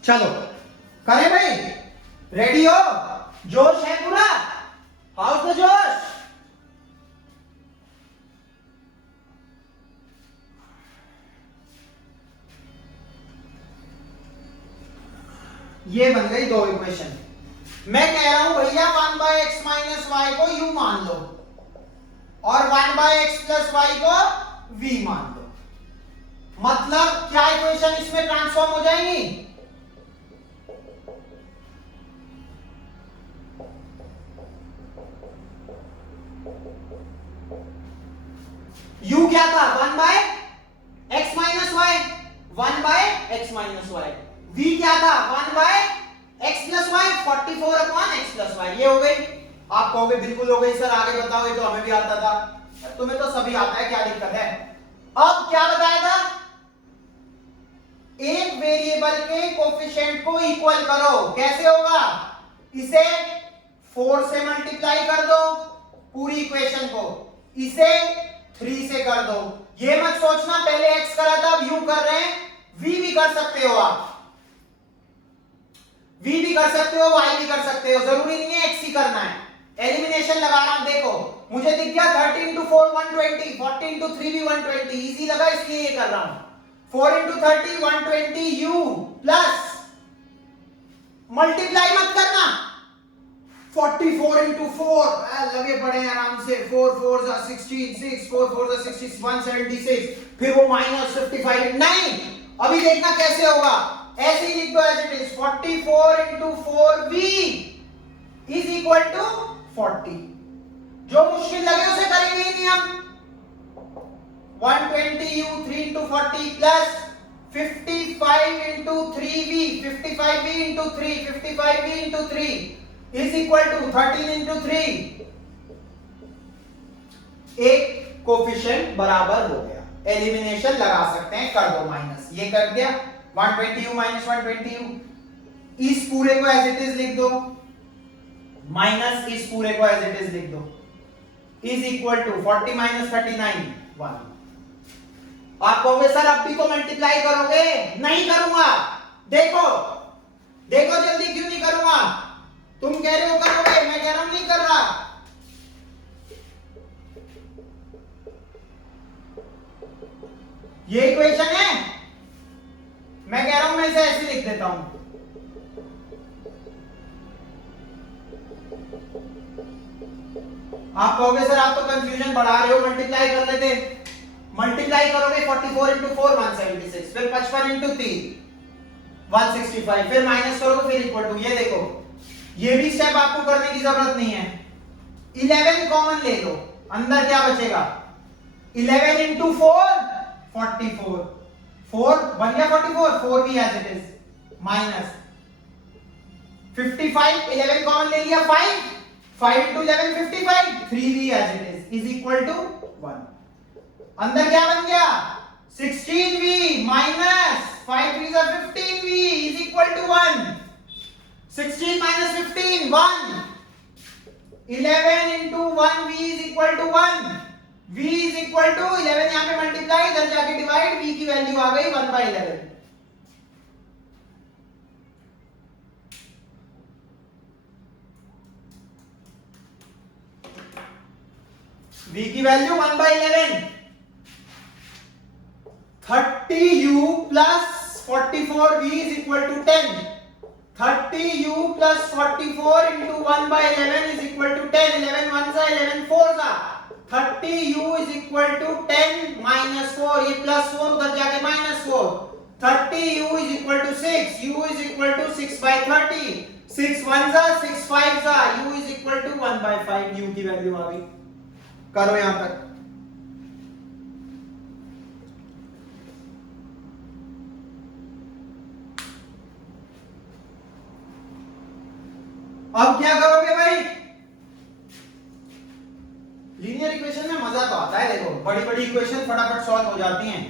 चलो करें भाई, रेडी हो? जोश है पूरा? हाउस द जोश? ये बन गई दो इक्वेशन। मैं कह रहा हूं भैया 1/x माइनस वाई को u मान लो, और 1/x प्लस वाई को v मान लो। मतलब क्या इक्वेशन इसमें ट्रांसफॉर्म हो जाएंगी? u क्या था? 1/x minus y, 1/x minus y. v क्या था? 1/x plus y, 44 upon x plus y. ये हो गई। आप कहोगे बिल्कुल हो गई सर, आगे बताओ, ये तो हमें भी आता था। तुम्हें तो सभी आता है, क्या दिक्कत है? अब क्या बताएगा? एक वेरिएबल के कोफिशिएंट को इक्वल करो। कैसे होगा? इसे 4 से मल्टीप्लाई कर दो पूरी इक्वेशन को, इसे 3 से कर दो। ये मत सोचना पहले x करा था अब u कर रहे हैं। v भी कर सकते हो आप, v भी कर सकते हो, y भी कर सकते हो, जरूरी नहीं है x ही करना है। एलिमिनेशन लगा रहा हूं, देखो मुझे दिख गया 30 into 4 120, 40 into 3 भी 120, इजी लगा इसलिए ये कर रहा हूं। 4 into 30 120 u प्लस मल्टीप्लाई मत करना, 44 into 4 लगे पड़े हैं आराम से, 4 4 16 6 4 4 66 176, फिर वो माइनस 55 नहीं। अभी देखना कैसे होगा, ऐसे ही लिख दो as it is. 44 into 4v is equal to 40। जो मुश्किल लगे उसे करेंगे ही नहीं हम। 120u 3 into 40 plus 55 into 3v, 55v into 3, 55v into 3 is equal to 13 into 3। एक कोफिशिएंट बराबर हो गया। एलिमिनेशन लगा सकते हैं, कर दो माइनस, ये कर दिया 120u माइनस 120u। इस पूरे को एज इट इज लिख दो, माइनस इस पूरे को एज इट इज लिख दो, इज इक्वल टू 40 माइनस 39 1। आप कहोगे सर अब भी तो मल्टीप्लाई करोगे? नहीं करूंगा। देखो देखो जल्दी, क्यों नहीं करूंगा? तुम कह रहे हो करोगे, मैं कह रहा हूं नहीं कर रहा। ये इक्वेशन है, मैं कह रहा हूं मैं इसे ऐसे लिख देता हूं। आप कहोगे सर आप तो कंफ्यूजन बढ़ा रहे हो, मल्टीप्लाई कर लेते। मल्टीप्लाई करोगे 44 into 4 176, फिर 55 into 3 165, फिर माइनस करोगे फिर इक्वल टू। ये देखो, ये भी स्टेप आपको करने की जरूरत नहीं है। 11 कॉमन ले लो, अंदर क्या बचेगा? 11 into 4 44, 4 बन गया 44, 4 भी as it is, minus 55, 11 common ले लिया 5, 5 into 11 55, 3v as it is equal to 1. अंदर क्या बन गया 16v minus 5 3s are 15v is equal to 1. 16 minus 15 1. 11 into 1v is equal to 1. v is equal to 11 यहाँ पे मल्टीप्लाई इधर जाके डिवाइड, v की वैल्यू आ गई 1/11. v की value 1/11. 30u plus 44v is equal to 10. 30u plus 44 into 1/11 is equal to 10. 11 ones are 11 fours are. 30u is equal to 10 minus 4. ये plus 4 उधर जाके minus 4. 30u is equal to 6. u is equal to 6/30. 6 ones are 6 fives are. u is equal to 1/5. u की value आ गई. करो यहां तक. अब क्या करोगे भाई? लीनियर इक्वेशन में मजा तो आता है. देखो बड़ी बड़ी इक्वेशन फटाफट सॉल्व हो जाती हैं.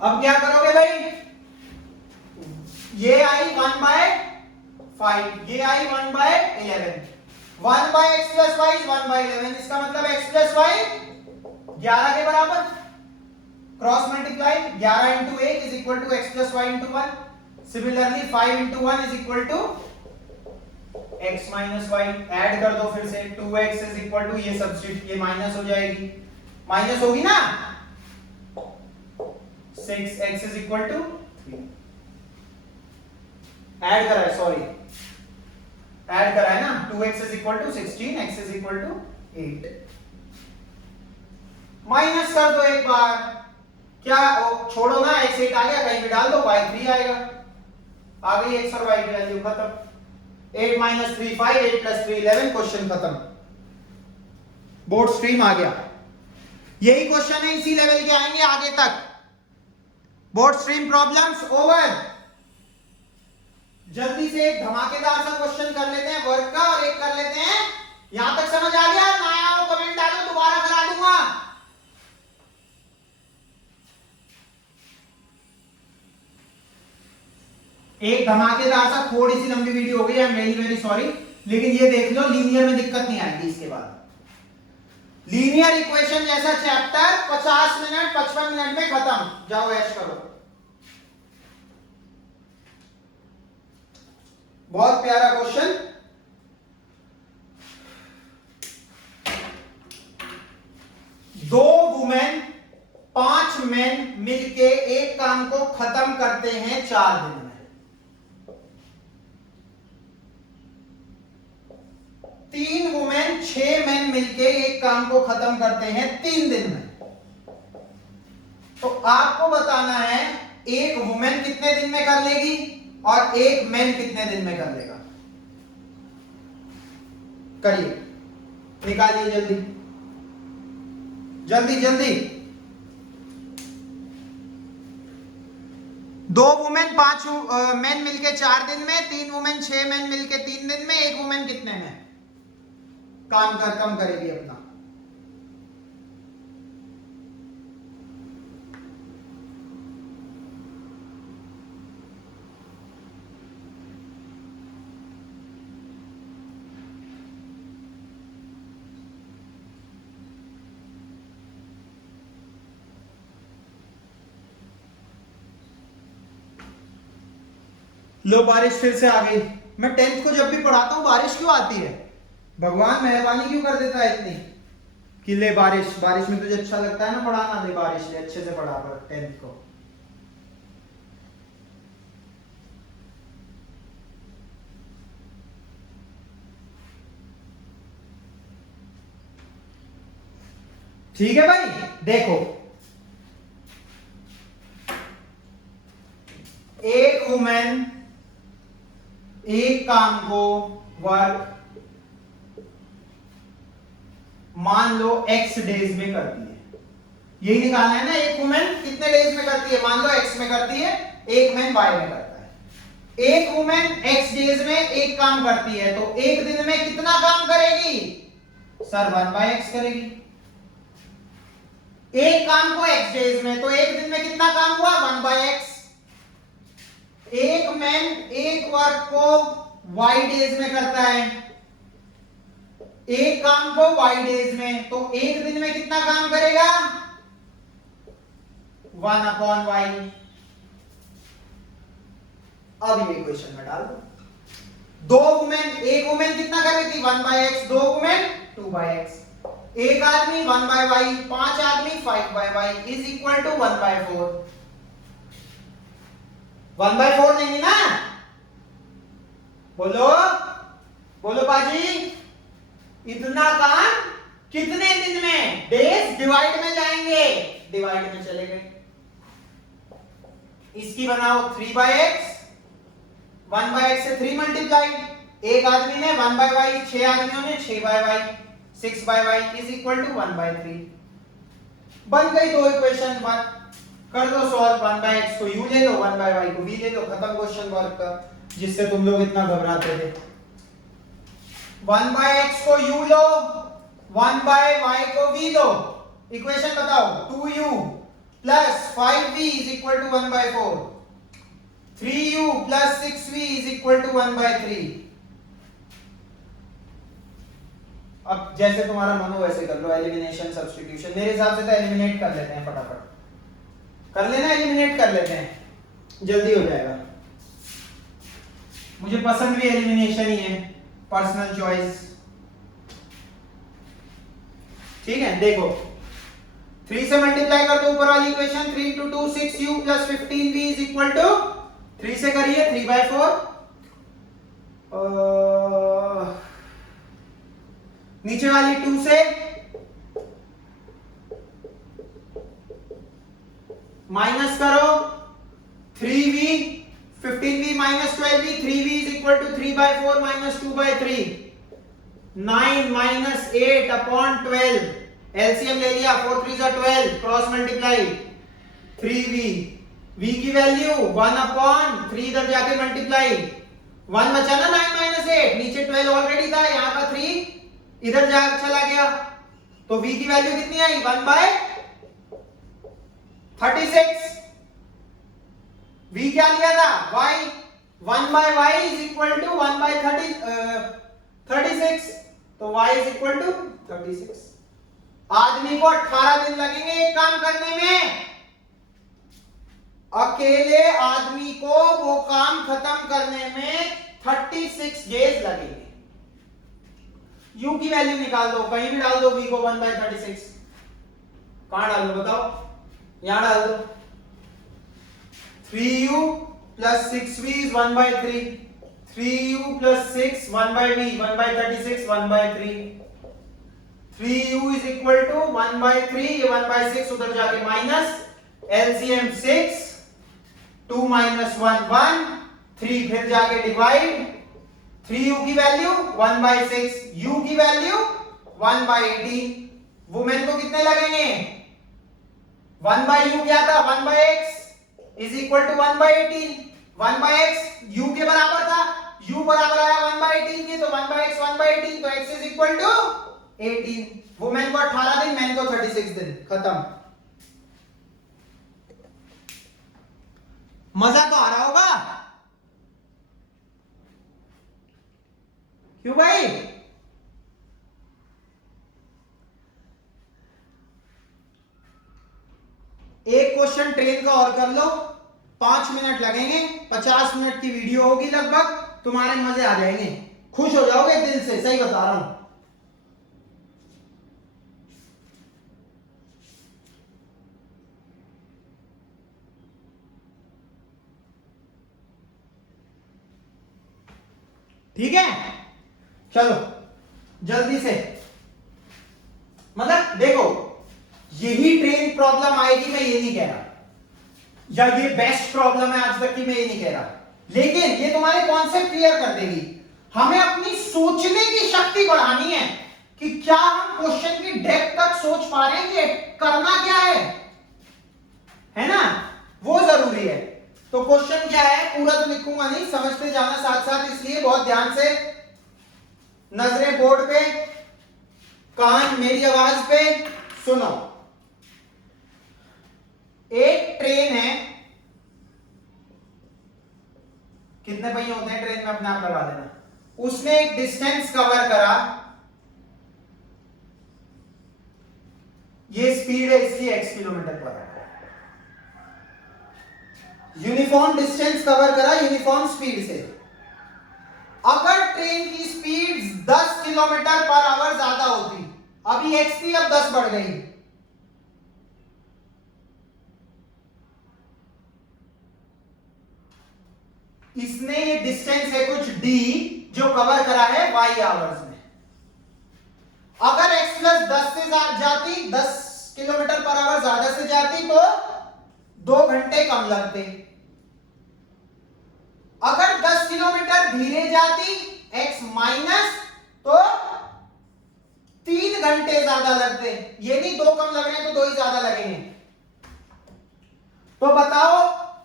अब क्या करोगे भाई? ये आई 1/5, ये आई 1/11. 1/x plus y is 1/11. इसका मतलब x plus y 11 के बराबर. Cross multiply 11 into 1 is equal to x plus y into 1. Similarly 5 into 1 is equal to x minus y. Add कर दो फिर से. 2x is equal to ये सब्स्टिट्यूट, ये माइनस हो जाएगी. माइनस होगी ना. 6x is equal to 3. Add करा है, सॉरी ऐड करा है ना. 2x is equal to 16, x is equal to 8. Minus कर दो एक बार. क्या छोड़ो ना, x 8 आ गया, कहीं भी डाल दो, y 3 आएगा. आ गई x और y की वैल्यू. खत्म. 8 minus 3 5, 8 plus 3 11. क्वेश्चन खत्म. बोर्ड स्ट्रीम आ गया. यही क्वेश्चन है, इसी लेवल के आएंगे आगे तक. Board stream problems over. जल्दी से एक धमाकेदार सा क्वेश्चन कर लेते हैं वर्क का, और एक कर लेते हैं. यहां तक समझ आ गया? ना आया हो कमेंट डालो, दोबारा करा दूंगा. एक धमाकेदार सा, थोड़ी सी लंबी वीडियो हो गई, I am very very sorry. लेकिन ये देख लो, लीनियर में दिक्कत नहीं आएगी इसके बाद. लीनियर इक्वेशन जैसा चैप्टर 50 मिनट 55 मिनट में खत्म. जाओ ऐश करो. बहुत प्यारा क्वेश्चन. दो वुमेन 5 मेन मिलके एक काम को खत्म करते हैं 4 दिन में. 3 वुमेन 6 मेन मिलके एक काम को खत्म करते हैं 3 दिन में. तो आपको बताना है एक वुमेन कितने दिन में कर लेगी और एक मेन कितने दिन में कर लेगा. करिए, निकालिए जल्दी जल्दी जल्दी. 2 वुमेन 5 मेन मिलके 4 दिन में, 3 वुमेन 6 मेन मिलके 3 दिन में, एक वुमेन कितने में काम कम करेगी अपना. लो बारिश फिर से आ गई. मैं 10th को जब भी पढ़ाता हूं बारिश क्यों आती है? भगवान मेहरबानी क्यों कर देता है इतनी कि ले बारिश. बारिश में तुझे अच्छा लगता है ना पढ़ाना, ले बारिश ले, अच्छे से पढ़ा कर 10th को. ठीक है भाई. देखो, एक वुमेन एक काम को वर्क मान लो x डेज में करती है. यही निकालना है ना. एक वुमेन कितने डेज में करती है? मान लो x में करती है एक मैन वाई में करता है। एक वुमेन एक्स डेज में एक काम करती है, तो एक दिन में कितना काम करेगी सर? 1/x करेगी। एक काम को एक्स डेज में, तो एक दिन में कितना काम हुआ? 1/x। एक मैन एक वर्क को वाई डेज में करता है, एक काम को वाई डेज में, तो एक दिन में कितना काम करेगा? 1/y। अब ये क्वेश्चन में डाल दो। दो वुमेन, एक वुमेन कितना कर रही थी? 1/x। दो वुमेन 2/x। एक आदमी 1/y, पांच आदमी 5/y इज इक्वल टू 1/4। 1/4 नहीं ना? बोलो बोलो बाजी, इतना काम कितने दिन में? डेज डिवाइड में जाएंगे, डिवाइड में चले गए। इसकी बनाओ 3/x, 1/x से 3 मल्टीप्लाई। एक आदमी ने 1/y, 6 आदमियों ने 6/y, 6/y is equal to 1/3। बन गई दो इक्वेशन। कर दो सॉल्व। 1/x को u ले लो, 1/y को v ले लो, खत्म क्वेश्चन वर्क का, जिससे तुम लोग इतना घबराते थे। 1/x को u लो, 1/y को v लो। इक्वेशन बताओ। 2u plus 5v is equal to 1/4। 3u plus 6v is equal to 1/3। अब जैसे तुम्हारा मन हो वैसे कर लो, एलिमिनेशन सब्स्टिट्यूशन। मेरे हिसाब से तो एलिमिनेट कर लेते हैं, फटाफट कर लेना, एलिमिनेट कर लेते हैं, जल्दी हो जाएगा। मुझे पसंद भी एलिमिनेशन ही है, पर्सनल चॉइस। ठीक है, देखो 3 से मल्टीप्लाई कर दो ऊपर वाली equation. 3 × 2 6u plus 15v is equal to 3 से करिए 3/4। नीचे वाली 2 से माइनस करो 3v, 15v minus 12v, 3v is equal to 3/4 minus 2/3। 9 minus 8 upon 12, LCM ले लिया, 4 3 12, क्रॉस मल्टीप्लाई 3v, v की वैल्यू 1/3, इधर जाके मल्टीप्लाई 1 बचा ना, 9 माइनस 8, नीचे 12 ऑलरेडी था, यहां का 3 इधर जा चला गया, तो v की वैल्यू कितनी आई? 1/36। v क्या लिया था? y। 1/y is equal to 1/36, तो y इज इक्वल टू 36। आदमी को 18 दिन लगेंगे एक काम करने में। अकेले आदमी को वो काम खत्म करने में 36 डेज लगेंगे। u की वैल्यू निकाल दो, कहीं भी डाल दो v को 1/36। कहां डाल दो बताओ? यहां डाल दो। 3u plus 6v is 1/3। 3u plus 6 1/v, 1/36 1/3। 3u is equal to 1/3, ये 1/6 उधर जाके माइनस, एलसीएम 6, 2 माइनस 1 1, 3 फिर जाके डिवाइड। 3u की वैल्यू 1/6, u की वैल्यू 1/18। वुमेन को कितने लगेंगे? 1/u क्या था? 1/x is equal to 1/18। 1/x u के बराबर था, u बराबर आया 1/18 के, तो 1/x 1/18, तो x is equal to 18। Women को 18 दिन, मैन को 36 दिन, खत्म। मजा तो आ रहा होगा क्यों भाई? एक क्वेश्चन ट्रेन का और कर लो, 5 मिनट लगेंगे, 50 मिनट की वीडियो होगी लगभग, तुम्हारे मजे आ जाएंगे, खुश हो जाओगे दिल से, सही बता रहा हूं। ठीक है, चलो जल्दी से। मतलब देखो, यही ट्रेन प्रॉब्लम आएगी, मैं ये नहीं कह रहा, या ये बेस्ट प्रॉब्लम है आज तक की, मैं ये नहीं कह रहा, लेकिन ये तुम्हारे कॉन्सेप्ट क्लियर कर देगी। हमें अपनी सोचने की शक्ति बढ़ानी है कि क्या हम क्वेश्चन की डेप्थ तक सोच पा रहे हैं कि करना क्या है ना, वो जरूरी है। तो क्वेश्चन क्या है, पूरा तो लिखूंगा नहीं, समझते जाना साथ साथ, इसलिए बहुत ध्यान से, नजरें बोर्ड पे, कान मेरी आवाज पे, सुनो। एक ट्रेन है, कितने पहिए होते हैं ट्रेन में अपने आप लगा देना, उसने एक डिस्टेंस कवर करा, ये स्पीड है इसलिए x किलोमीटर पर है, यूनिफॉर्म डिस्टेंस कवर करा यूनिफॉर्म स्पीड से। अगर ट्रेन की स्पीड 10 किलोमीटर पर आवर ज्यादा होती, अभी x थी अब 10 बढ़ गई, इसने ये डिस्टेंस है कुछ d जो कवर करा है y आवर्स में। अगर x प्लस 10 से जाती, 10 किलोमीटर पर आवर ज्यादा से जाती तो 2 घंटे कम लगते। अगर 10 किलोमीटर धीरे जाती x माइनस तो 3 घंटे ज्यादा लगते। ये नहीं 2 कम लग रहे हैं तो 2 ही ज्यादा लगेंगे। तो बताओ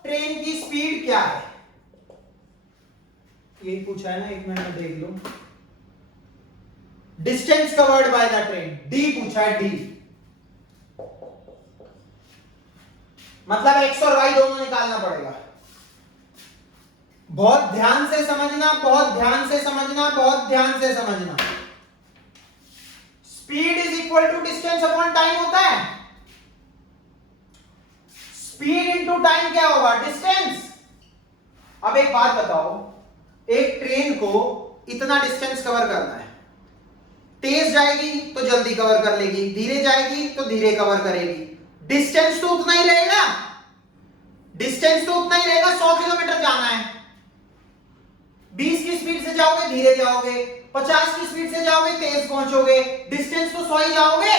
ट्रेन की स्पीड क्या है, ये पूछा है ना, 1 मिनट में देख लो। Distance covered by the train, d पूछा है, d मतलब x और y दोनों निकालना पड़ेगा। बहुत ध्यान से समझना, बहुत ध्यान से समझना, बहुत ध्यान से समझना। Speed is equal to distance upon time होता है। स्पीड इनटू टाइम क्या होगा, डिस्टेंस। अब एक बात बताओ, एक ट्रेन को इतना डिस्टेंस कवर करना है, तेज जाएगी तो जल्दी कवर कर लेगी, धीरे जाएगी तो धीरे कवर करेगी, डिस्टेंस तो उतना ही रहेगा, डिस्टेंस तो उतना ही रहेगा। 100 किलोमीटर जाना है, 20 की स्पीड से जाओगे धीरे जाओगे, 50 की स्पीड से जाओगे तेज पहुंचोगे, डिस्टेंस तो 100 ही जाओगे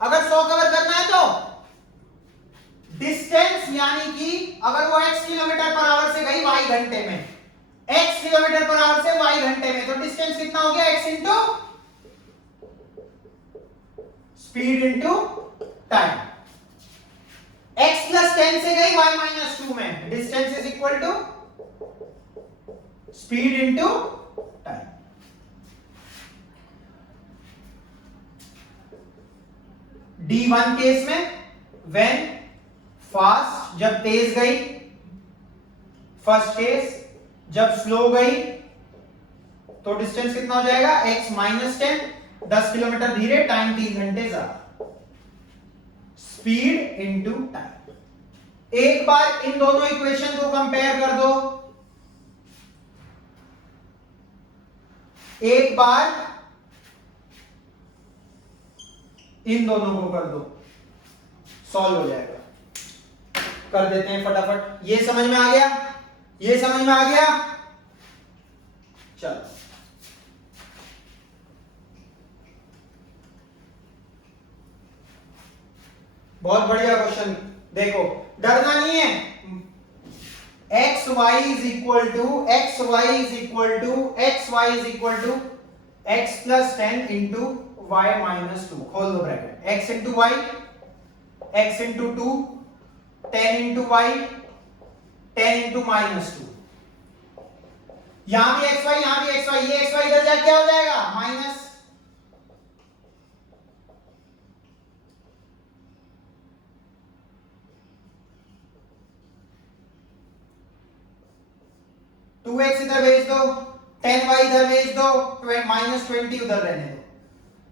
अगर 100 कवर करना है तो। डिस्टेंस यानी कि अगर वो x किलोमीटर पर आवर से गई y घंटे में, x किलोमीटर पर आवर से y घंटे में, तो डिस्टेंस कितना हो गया, x into speed into time. x plus 10 से गई y माइनस 2 में, distance is equal to speed into time. D1 case में व्हेन फास्ट, जब तेज गई, फर्स्ट केस जब स्लो गई तो डिस्टेंस कितना हो जाएगा, x माइनस 10, 10 किलोमीटर धीरे, टाइम 3 घंटे ज्यादा, स्पीड इंटू टाइम। एक बार इन दोनों इक्वेशन को कंपेयर कर दो, एक बार इन दोनों को कर दो, सॉल्व हो जाएगा। कर देते हैं फटाफट। ये समझ में आ गया, ये समझ में आ गया, चलो बहुत बढ़िया क्वेश्चन। देखो डरना नहीं है, x y is equal to x y is equal to x y is equal to x plus 10 into y minus 2, खोल दो bracket, x into y, x into 2, 10 into y, 10 into minus 2। यहां भी x y, यहां भी x y, ये x y इधर जाके क्या हो जाएगा, माइनस। टू एक्स इधर भेज दो, 10y इधर भेज दो, माइनस 20 उधर रहने दो।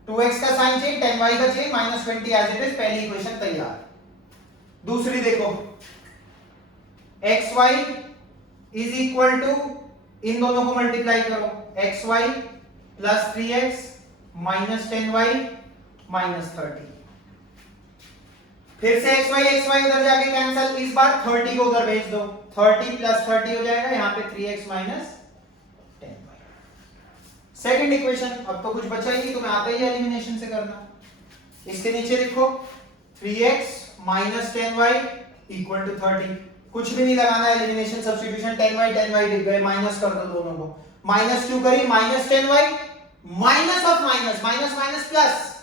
2x का साइन चेंज, 10y का change, minus 20 as it is, पहली इक्वेशन तैयार। दूसरी देखो, xy इज इक्वल टू, इन दोनों को मल्टीप्लाई करो, xy plus 3x minus 10y minus 30। फिर से xy xy उधर जाके कैंसिल, इस बार 30 को उधर भेज दो, 30 प्लस 30 हो जाएगा, यहां पे 3x minus 10y। Second equation, अब तो कुछ बचा ही नहीं, तुम्हें आता ही है एलिमिनेशन से करना। इसके नीचे लिखो 3x minus 10y equal to 30, कुछ भी नहीं लगाना है, एलिमिनेशन सब्स्टिट्यूशन, 10y दिख गए, माइनस कर दो दोनों को, माइनस क्यों करी, minus 10y, minus of minus, minus minus plus,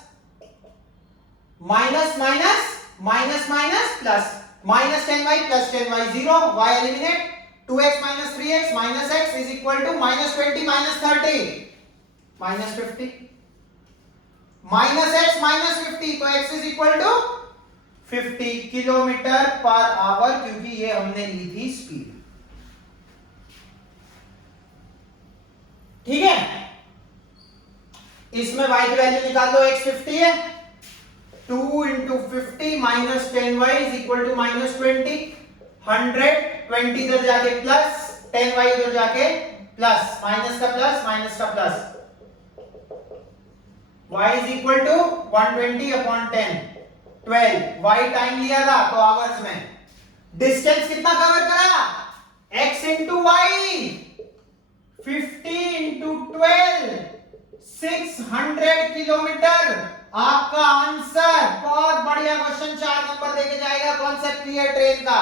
minus minus minus minus plus, minus 10y plus 10y 0, y eliminate, 2x minus 3x minus x is equal to minus 20 minus 30 minus 50, minus x minus 50, तो x is equal to 50 kilometre per hour, क्योंकि ये हमने ली थी speed. ठीक है, इसमें y की value निकाल दो, x 50 है, 2 into 50 minus 10y is equal to minus 20, 100, 20 इधर जाके प्लस, 10y इधर जाके प्लस, माइनस का प्लस माइनस का plus, y is equal to 120 upon 10, 12, y time लिया था तो आवर्स में, डिस्टेंस कितना कवर करा, x into y, 50 into 12, 600 kilometre. आपका आंसर, बहुत बढ़िया क्वेश्चन, 4 नंबर देके जाएगा। कॉन्सेप्ट क्लियर ट्रेन का,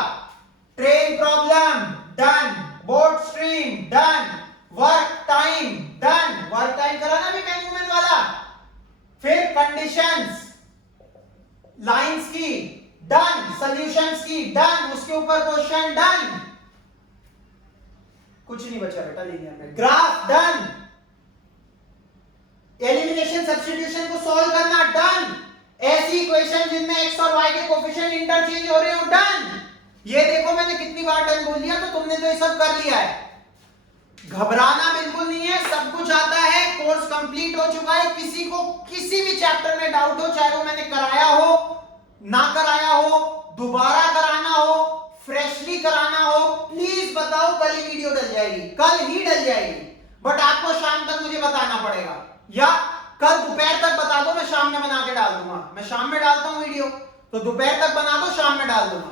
train problem done, boat stream done, work time done, work time करा ना अभी मैन वुमेन वाला, फिर कंडीशंस लाइंस की डन, सॉल्यूशंस की डन, उसके ऊपर क्वेश्चन डन, कुछ नहीं बचा बेटा लीनियर में, ग्राफ डन, एलिमिनेशन सब्स्टिट्यूशन को सॉल्व करना डन, ऐसी इक्वेशन जिनमें x और y के कोफिशिएंट इंटरचेंज हो रहे हो डन। ये देखो मैंने कितनी बार डन बोल दिया, तो तुमने तो ये सब कर लिया है, घबराना बिल्कुल नहीं है, सब कुछ आता है, कोर्स कंप्लीट हो चुका है। किसी को किसी भी चैप्टर में डाउट हो, चाहे वो मैंने कराया हो ना कराया हो, दोबारा कराना हो, फ्रेशली कराना हो, प्लीज बताओ, कल ही वीडियो डल जाएगी, कल ही डल जाएगी, बट आपको शाम तक मुझे बताना पड़ेगा, या कल दोपहर तक बता दो, मैं शाम में बना के डाल दूंगा। मैं शाम में डालता हूं वीडियो, तो दोपहर तक बना दो, शाम में डाल दूंगा,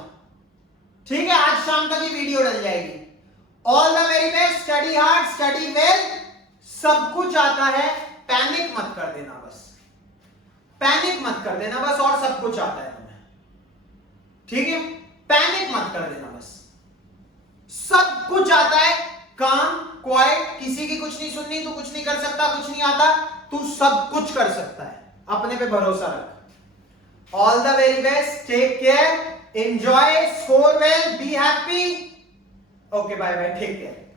ठीक है, आज शाम तक ही वीडियो डल जाएगी। All the very best, study hard, study well, सब कुछ आता है, पैनिक मत कर देना बस, पैनिक मत कर देना बस, और सब कुछ आता है तुम्हें, ठीक है, पैनिक मत कर देना बस, सब कुछ आता है, काम क्वाइट, किसी की कुछ नहीं सुननी, तू कुछ नहीं कर सकता, कुछ नहीं आता, तू सब कुछ कर सकता है, अपने पे भरोसा रख। All the very best, take care, enjoy, score well, be happy, okay bye bye, take care.